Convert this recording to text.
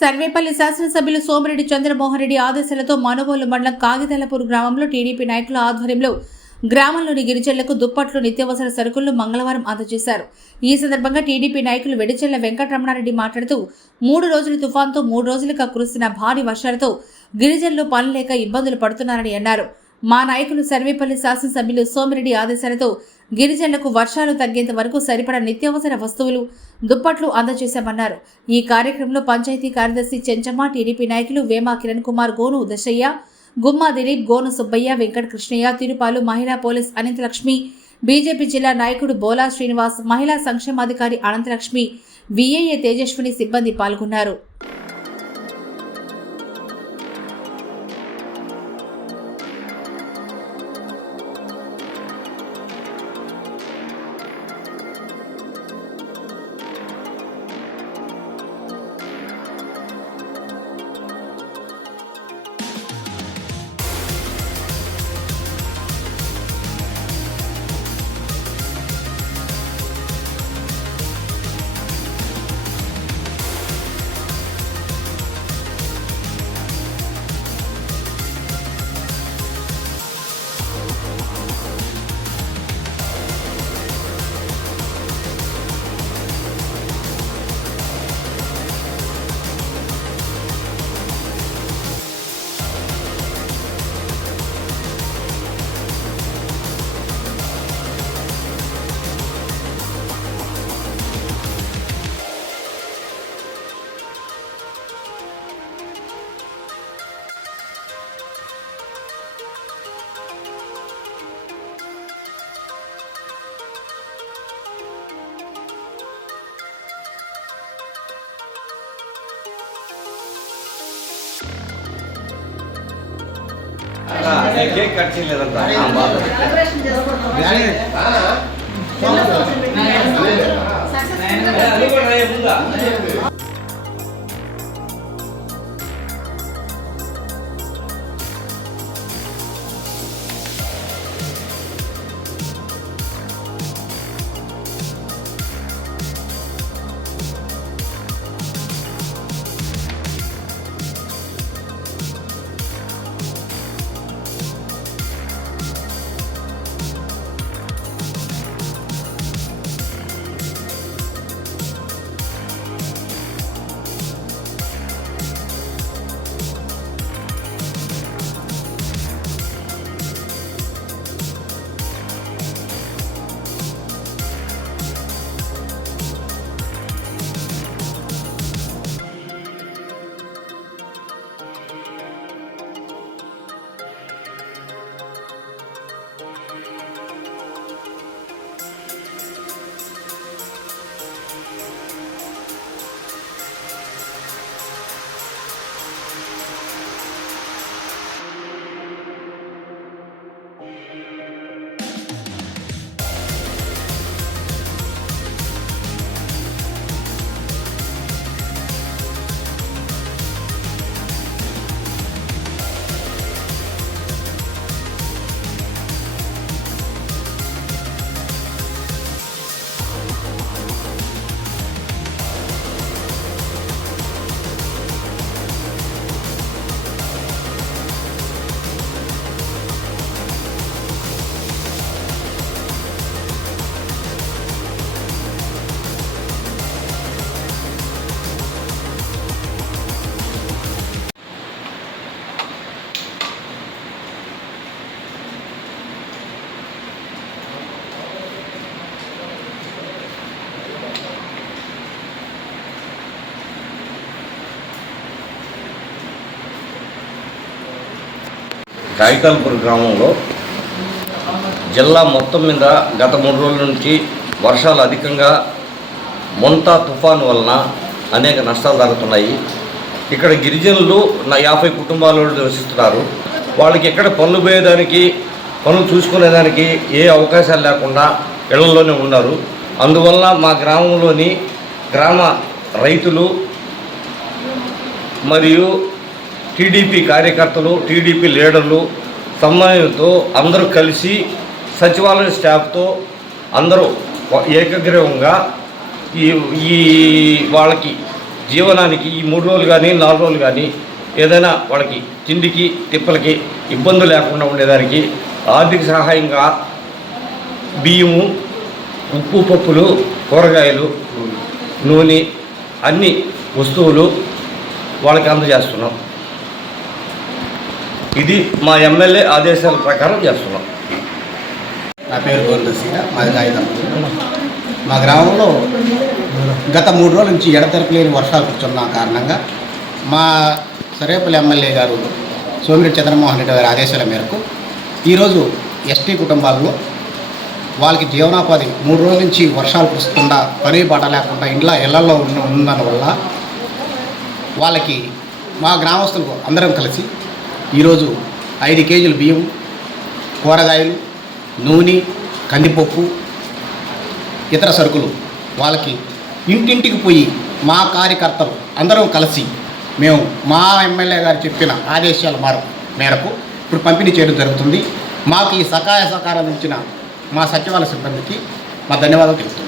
సర్వేపల్లి శాసనసభ్యులు సోమిరెడ్డి చంద్రమోహన్ రెడ్డి ఆదేశాలతో మనుబోలు మండలం కాగితలపూర్ గ్రామంలో టీడీపీ నాయకుల ఆధ్వర్యంలో గ్రామంలోని గిరిజనులకు దుప్పట్లు నిత్యావసర సరుకులను మంగళవారం అందజేశారు. ఈ సందర్భంగా టీడీపీ నాయకులు వెడిచెల్ల వెంకటరమణారెడ్డి మాట్లాడుతూ 3 రోజుల తుఫాన్తో 3 రోజులుగా కురుస్తున్న భారీ వర్షాలతో గిరిజనులు పనులు లేక ఇబ్బందులు పడుతున్నారని అన్నారు. మా నాయకులు సర్వేపల్లి శాసనసభ్యులు సోమిరెడ్డి ఆదేశాలతో గిరిజనులకు వర్షాలు తగ్గేంత వరకు సరిపడా నిత్యావసర వస్తువులు దుప్పట్లు అందజేశామన్నారు. ఈ కార్యక్రమంలో పంచాయతీ కార్యదర్శి చెంచమ్మ, టీడీపీ నాయకులు వేమ కిరణ్ కుమార్, గోను దశయ్య, గుమ్మా దిలీప్, గోను సుబ్బయ్య, వెంకట కృష్ణయ్య, తిరుపాలు, మహిళా పోలీస్ అనంతలక్ష్మి, బీజేపీ జిల్లా నాయకుడు బోలా శ్రీనివాస్, మహిళా సంక్షేమాధికారి అనంతలక్ష్మి, విఏఏ తేజస్విని సిబ్బంది పాల్గొన్నారు. కేక్ కట్ చేయలేదంతా కాగితాలపూర్ గ్రామంలో జిల్లా మొత్తం మీద గత 3 రోజుల నుంచి వర్షాలు అధికంగా మొంతా తుఫాను వలన అనేక నష్టాలు జరుగుతున్నాయి. ఇక్కడ గిరిజనులు 50 కుటుంబాలు నివసిస్తున్నారు. వాళ్ళకి ఎక్కడ పనులు పోయేదానికి, పనులు చూసుకునేదానికి ఏ అవకాశాలు లేకుండా ఇళ్లలోనే ఉన్నారు. అందువలన మా గ్రామంలోని గ్రామ రైతులు మరియు టీడీపీ కార్యకర్తలు, టీడీపీ లీడర్లు సమన్వయంతో అందరూ కలిసి సచివాలయ స్టాఫ్తో అందరూ ఏకగ్రీవంగా ఈ వాళ్ళకి జీవనానికి ఈ 3 రోజులు కానీ 4 రోజులు కానీ ఏదైనా వాళ్ళకి తిండికి తిప్పలకి ఇబ్బంది లేకుండా ఉండేదానికి ఆర్థిక సహాయంగా బియ్యము, ఉప్పు, పప్పులు, కూరగాయలు, నూనె అన్ని వస్తువులు వాళ్ళకి అందజేస్తున్నాం. ఇది మా ఎమ్మెల్యే ఆదేశాల ప్రకారం చేస్తున్నాం. నా పేరు గోరుదసీర, మాది కాగితాలపూర్. మా గ్రామంలో గత 3 రోజుల నుంచి ఎడతెరపు లేని వర్షాలు కురుచున్న కారణంగా మా సర్వేపల్లి ఎమ్మెల్యే గారు సోమిరెడ్డి చంద్రమోహన్ రెడ్డి గారి ఆదేశాల మేరకు ఈరోజు ఎస్టీ కుటుంబాల్లో వాళ్ళకి జీవనోపాధి 3 రోజుల నుంచి వర్షాలు కురుస్తుందా పని బాట లేకుండా ఇళ్లలో ఉన్నందువల్ల వాళ్ళకి మా గ్రామస్తులకు అందరం కలిసి ఈరోజు 5 కేజీలు బియ్యం, కూరగాయలు, నూనె, కందిపప్పు, ఇతర సరుకులు వాళ్ళకి ఇంటింటికి పోయి మా కార్యకర్తలు అందరం కలిసి మేము మా ఎమ్మెల్యే గారు చెప్పిన ఆదేశాల మేరకు ఇప్పుడు పంపిణీ చేయడం జరుగుతుంది. మాకు ఈ సహాయ సహకారం ఇచ్చిన మా సచివాలయ సిబ్బందికి మా ధన్యవాదాలు తెలుపుతున్నాం.